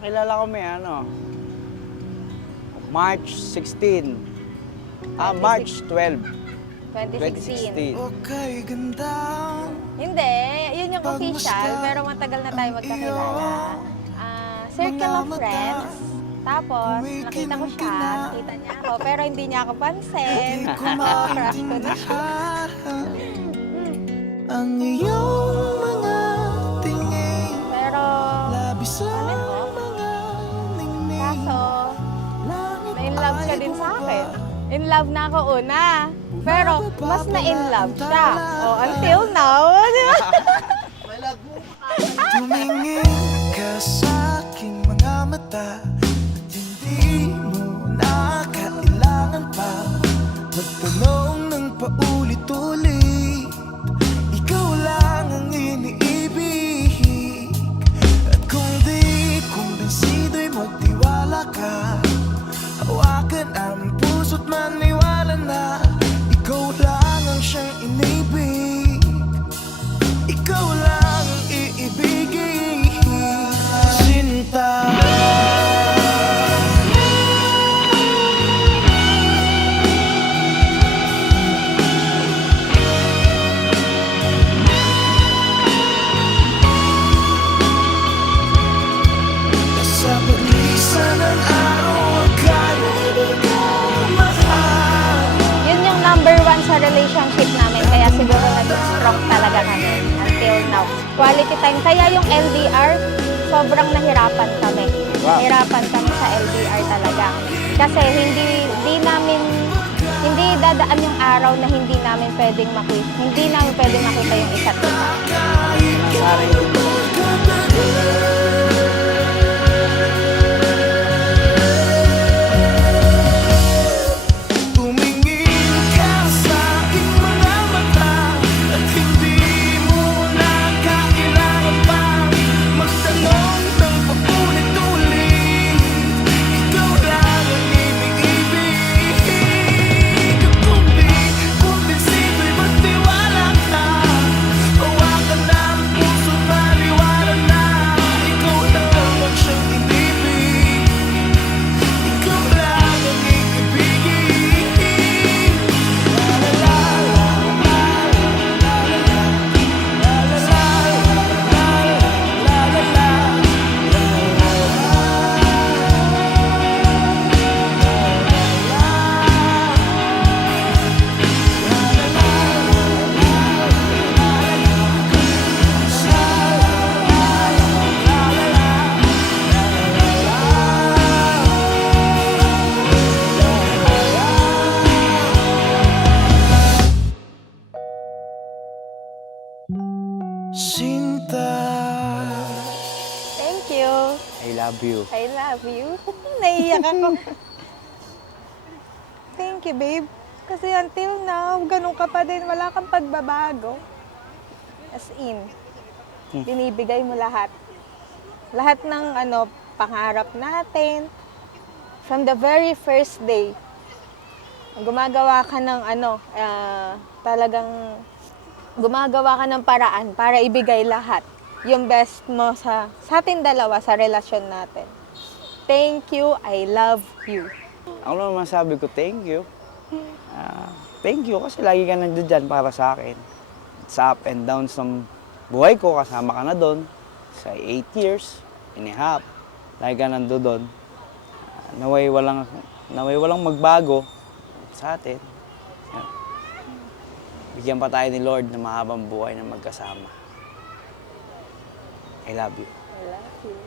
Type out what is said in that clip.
Nakilala ko may ano, March 16. March 12, 2016. 2016. Okay, ganda. Hindi, yun yung official, pero matagal na tayo magkakilala. Circle of friends. Tapos, nakita ko siya, nakita niya ako, pero hindi niya ako pansin. Crush ko na siya. Ang iyong mga tingin, Pero, labis ano ang mo? mga ningning. Kaso, Langit na-in love ka ay din sa bumaba. akin. In love na ako una. Pero, mas na-in love siya. Oh, until now, di ba? Tumingin ka sa aking mga mata at hindi mo na kailangan pa magtanong ng paulit-ulit. Ikaw lang ang iniibig. At kung di kumbinsido'y magtiwala ka, hawakan ang puso't maniwala na ikaw lang ang siyang inibig. Ikaw lang ang iibigin, Sinta. Sa paglisan ng araw, akala ikaw mahal. Yun yung number one sa relationship namin. Kaya siguro naging strong talaga kami until now. Quality time. Kaya yung LDR, sobrang nahirapan kami. Wow. Nahirapan kami sa LDR talaga. Kasi hindi dadaan yung araw na hindi namin pwedeng makita yung isa't isa. Nasaring Tumingin ka sa aking mga mata at hindi mo na kailangan pa magtanong ng paulit-ulit. Ikaw lang ang iniibig. At kung di kumbinsido'y magtiwala ka, hawakan na ang puso't maniwala na ikaw lang ang siyang inibig. Ikaw lang ang iibigin. Sinta. Thank you. I love you. I love you. Naiiyak ako. Thank you, babe. Kasi until now, ganun ka pa din. Wala kang pagbabago. As in, binibigay mo lahat. Lahat ng pangarap natin. From the very first day, gumagawa ka ng talagang gumagawa ka ng paraan para ibigay lahat. Yung best mo sa atin dalawa, sa relasyon natin. Thank you, I love you. Ako naman masabi ko, thank you. Thank you kasi lagi ka nandiyan dyan para sa akin. Sa up and downs ng buhay ko, kasama ka na doon. Sa 8 years and a half, lagi ka nandoon doon. Naway walang magbago sa atin. Bigyan pa tayo ni Lord ng mahabang buhay na magkasama. I love you. I love you.